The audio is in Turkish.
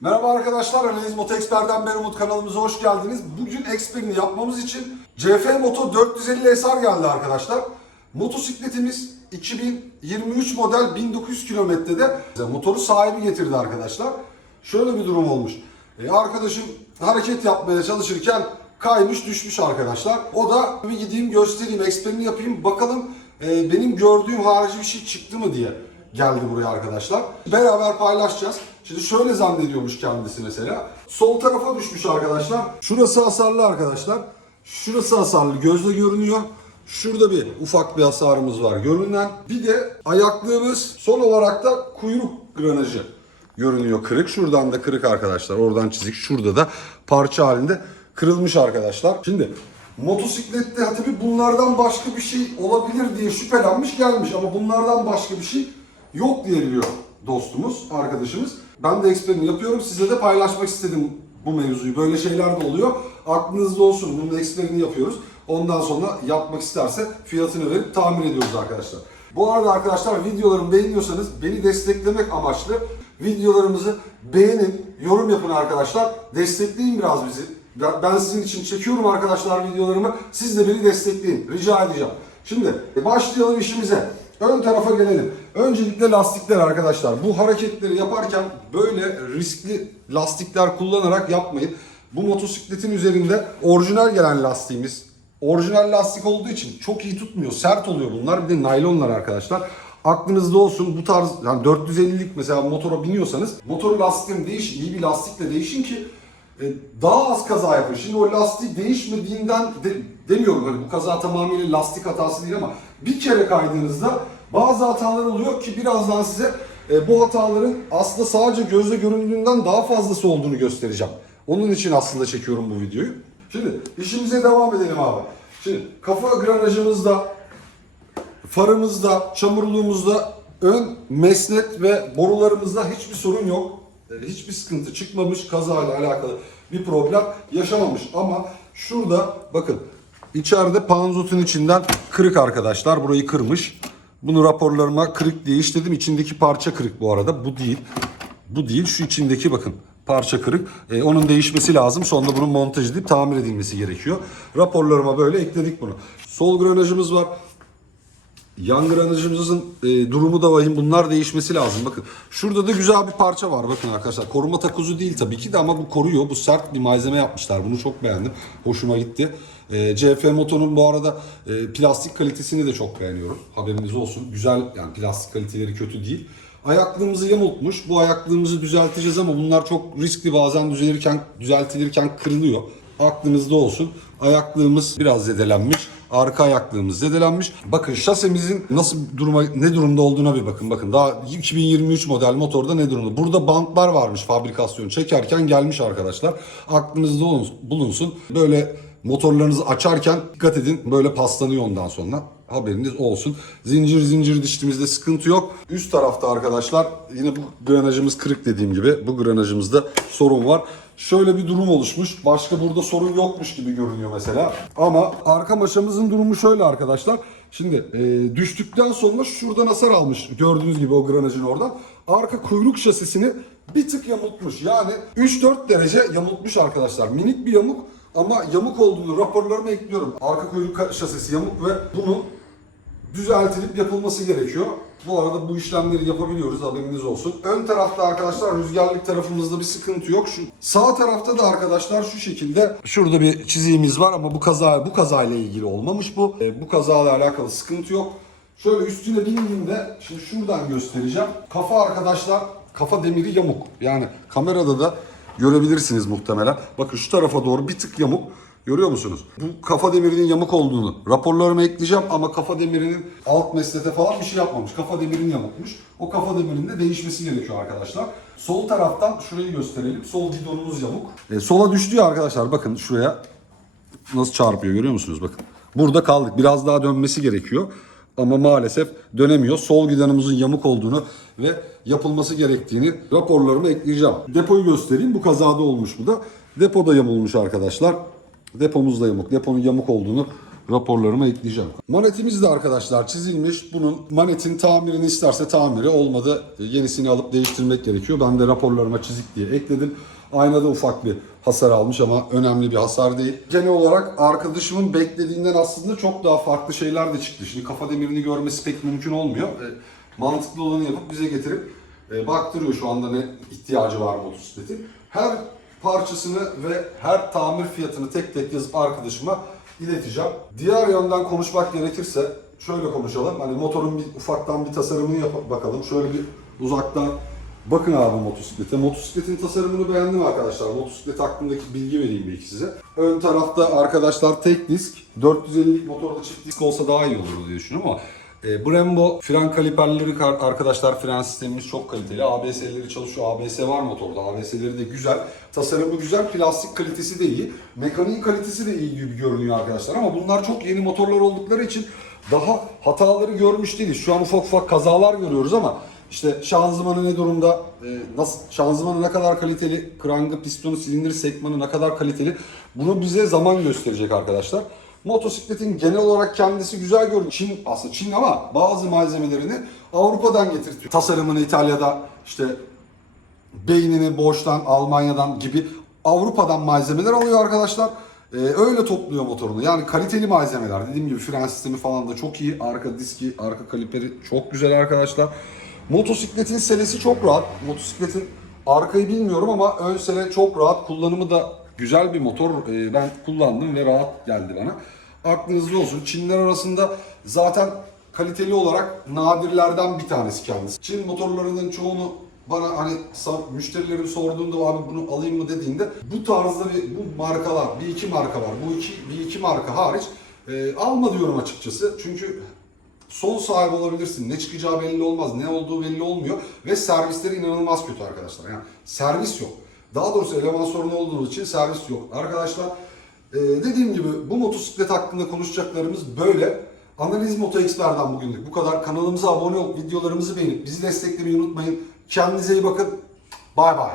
Merhaba arkadaşlar, Analiz Moto Expert'ten ben Umut kanalımıza hoş geldiniz. Bugün Expert'ini yapmamız için CF Moto 450 SR geldi arkadaşlar. Motosikletimiz 2023 model 1900 kilometrede motoru sahibi getirdi arkadaşlar. Şöyle bir durum olmuş. E, arkadaşım hareket yapmaya çalışırken kaymış düşmüş arkadaşlar. O da bir gideyim göstereyim, Expert'ini yapayım bakalım e, benim gördüğüm harici bir şey çıktı mı diye geldi buraya arkadaşlar. Beraber paylaşacağız. Şimdi şöyle zannediyormuş kendisi mesela. Sol tarafa düşmüş arkadaşlar. Şurası hasarlı arkadaşlar. Şurası hasarlı. Gözle görünüyor. Şurada bir ufak bir hasarımız var görünen. Bir de ayaklığımız son olarak da kuyruk granajı görünüyor kırık. Şuradan da kırık arkadaşlar. Oradan çizik. Şurada da parça halinde kırılmış arkadaşlar. Şimdi motosiklette tabii bunlardan başka bir şey olabilir diye şüphelenmiş gelmiş ama bunlardan başka bir şey yok diye biliyor dostumuz, arkadaşımız. Ben de eksperini yapıyorum. Size de paylaşmak istedim bu mevzuyu. Böyle şeyler de oluyor. Aklınızda olsun. Bunun eksperini yapıyoruz. Ondan sonra yapmak isterse fiyatını verip tamir ediyoruz arkadaşlar. Bu arada arkadaşlar videolarımı beğeniyorsanız beni desteklemek amaçlı videolarımızı beğenin, yorum yapın arkadaşlar. Destekleyin biraz bizi. Ben sizin için çekiyorum arkadaşlar videolarımı. Siz de beni destekleyin. Rica edeceğim. Şimdi başlayalım işimize. Ön tarafa gelelim. Öncelikle lastikler arkadaşlar. Bu hareketleri yaparken böyle riskli lastikler kullanarak yapmayın. Bu motosikletin üzerinde orijinal gelen lastiğimiz. Orijinal lastik olduğu için çok iyi tutmuyor. Sert oluyor bunlar. Bir de naylonlar arkadaşlar. Aklınızda olsun bu tarz yani 450'lik mesela motora biniyorsanız motor lastiğini değiş iyi bir lastikle değişin ki daha az kaza yapın. Şimdi o lastik değişmediğinden de, demiyorum hani bu kaza tamamıyla lastik hatası değil ama bir kere kaydığınızda bazı hatalar oluyor ki birazdan size e, bu hataların aslında sadece gözle göründüğünden daha fazlası olduğunu göstereceğim. Onun için aslında çekiyorum bu videoyu. Şimdi işimize devam edelim abi. Şimdi kafa granajımızda, farımızda, çamurluğumuzda, ön mesnet ve borularımızda hiçbir sorun yok. E, Hiçbir sıkıntı çıkmamış, kazayla alakalı bir problem yaşamamış. Ama şurada bakın içeride panzotun içinden kırık arkadaşlar. Burayı kırmış. Bunu raporlarıma kırık diye işledim. İçindeki parça kırık bu arada. Bu değil. Bu değil. Şu içindeki bakın parça kırık. E, onun değişmesi lazım. Sonra bunun montaj edip tamir edilmesi gerekiyor. Raporlarıma böyle ekledik bunu. Sol granajımız var. Yan granajımızın e, durumu da vahim. Bunlar değişmesi lazım. Bakın şurada da güzel bir parça var. Bakın arkadaşlar koruma takozu değil tabii ki de ama bu koruyor. Bu sert bir malzeme yapmışlar. Bunu çok beğendim. Hoşuma gitti. E, CF Moto'nun bu arada e, plastik kalitesini de çok beğeniyorum. Haberiniz olsun. Güzel yani plastik kaliteleri kötü değil. Ayaklığımızı yamultmuş. Bu ayaklığımızı düzelteceğiz ama bunlar çok riskli. Bazen düzelirken, düzeltilirken kırılıyor. Aklınızda olsun. Ayaklığımız biraz zedelenmiş. Arka ayaklığımız zedelenmiş. Bakın şasemizin nasıl duruma ne durumda olduğuna bir bakın. Bakın daha 2023 model motorda ne durumda. Burada bantlar varmış fabrikasyon çekerken gelmiş arkadaşlar. Aklınızda bulunsun. Böyle motorlarınızı açarken dikkat edin. Böyle paslanıyor ondan sonra. Haberiniz olsun. Zincir zincir dişlimizde sıkıntı yok. Üst tarafta arkadaşlar yine bu granajımız kırık dediğim gibi. Bu granajımızda sorun var. Şöyle bir durum oluşmuş. Başka burada sorun yokmuş gibi görünüyor mesela. Ama arka maşamızın durumu şöyle arkadaşlar. Şimdi e, düştükten sonra şuradan hasar almış. Gördüğünüz gibi o granajın oradan. Arka kuyruk şasisini bir tık yamultmuş. Yani 3-4 derece yamultmuş arkadaşlar. Minik bir yamuk ama yamuk olduğunu raporlarıma ekliyorum. Arka kuyruk şasisi yamuk ve bunun düzeltilip yapılması gerekiyor. Bu arada bu işlemleri yapabiliyoruz haberiniz olsun. Ön tarafta arkadaşlar rüzgarlık tarafımızda bir sıkıntı yok. Şu sağ tarafta da arkadaşlar şu şekilde şurada bir çiziğimiz var ama bu kaza bu kazayla ilgili olmamış bu. E, bu kazayla alakalı sıkıntı yok. Şöyle üstüne bindiğimde şimdi şuradan göstereceğim. Kafa arkadaşlar kafa demiri yamuk. Yani kamerada da görebilirsiniz muhtemelen. Bakın şu tarafa doğru bir tık yamuk. Görüyor musunuz? Bu kafa demirinin yamuk olduğunu raporlarıma ekleyeceğim ama kafa demirinin alt meslete falan bir şey yapmamış. Kafa demirin yamukmuş. O kafa demirinin de değişmesi gerekiyor arkadaşlar. Sol taraftan şurayı gösterelim. Sol gidonumuz yamuk. E, sola düştü ya arkadaşlar bakın şuraya nasıl çarpıyor görüyor musunuz bakın. Burada kaldık. Biraz daha dönmesi gerekiyor. Ama maalesef dönemiyor. Sol gidanımızın yamuk olduğunu ve yapılması gerektiğini raporlarıma ekleyeceğim. Depoyu göstereyim. Bu kazada olmuş bu da. Depoda yamulmuş arkadaşlar. Depomuz da yamuk. Deponun yamuk olduğunu raporlarıma ekleyeceğim. Manetimiz de arkadaşlar çizilmiş. Bunun manetin tamirini isterse tamiri olmadı. E, Yenisini alıp değiştirmek gerekiyor. Ben de raporlarıma çizik diye ekledim. Aynada ufak bir hasar almış ama önemli bir hasar değil. Genel olarak arkadaşımın beklediğinden aslında çok daha farklı şeyler de çıktı. Şimdi kafa demirini görmesi pek mümkün olmuyor. E, Mantıklı olanı yapıp bize getirip e, baktırıyor şu anda ne ihtiyacı var motosikletin. Her parçasını ve her tamir fiyatını tek tek yazıp arkadaşıma ileteceğim. Diğer yönden konuşmak gerekirse şöyle konuşalım. Hani motorun bir ufaktan bir tasarımını yapıp bakalım. Şöyle bir uzaktan bakın abi motosiklete. Motosikletin tasarımını beğendim arkadaşlar. Motosiklet hakkındaki bilgi vereyim bir iki size. Ön tarafta arkadaşlar tek disk. 450'lik motorda çift disk olsa daha iyi olur diye düşünüyorum ama Brembo fren kaliperleri arkadaşlar fren sistemimiz çok kaliteli. ABS'leri çalışıyor. ABS var motorda. ABS'leri de güzel. Tasarımı güzel. Plastik kalitesi de iyi. Mekaniği kalitesi de iyi gibi görünüyor arkadaşlar ama bunlar çok yeni motorlar oldukları için daha hataları görmüş değiliz. Şu an ufak ufak kazalar görüyoruz ama işte şanzımanı ne durumda, e, nasıl şanzımanı ne kadar kaliteli, krangı, pistonu, silindir sekmanı ne kadar kaliteli bunu bize zaman gösterecek arkadaşlar. Motosikletin genel olarak kendisi güzel görünüyor. Çin aslında Çin ama bazı malzemelerini Avrupa'dan getirtiyor. Tasarımını İtalya'da işte beynini boştan Almanya'dan gibi Avrupa'dan malzemeler alıyor arkadaşlar. Ee, öyle topluyor motorunu. Yani kaliteli malzemeler. Dediğim gibi fren sistemi falan da çok iyi. Arka diski, arka kaliperi çok güzel arkadaşlar. Motosikletin selesi çok rahat. Motosikletin arkayı bilmiyorum ama ön sele çok rahat. Kullanımı da güzel bir motor. Ee, ben kullandım ve rahat geldi bana. Aklınızda olsun. Çinler arasında zaten kaliteli olarak nadirlerden bir tanesi kendisi. Çin motorlarının çoğunu bana hani müşterilerim sorduğunda abi bunu alayım mı dediğinde bu tarzda bir bu markalar bir iki marka var. Bu iki bir iki marka hariç e, alma diyorum açıkçası. Çünkü son sahibi olabilirsin. Ne çıkacağı belli olmaz. Ne olduğu belli olmuyor. Ve servisleri inanılmaz kötü arkadaşlar. Yani servis yok. Daha doğrusu eleman sorunu olduğu için servis yok. Arkadaşlar e, dediğim gibi bu motosiklet hakkında konuşacaklarımız böyle. Analiz Moto Expert'den bugünlük bu kadar. Kanalımıza abone olup videolarımızı beğenip bizi desteklemeyi unutmayın. Kendinize iyi bakın. Bay bay.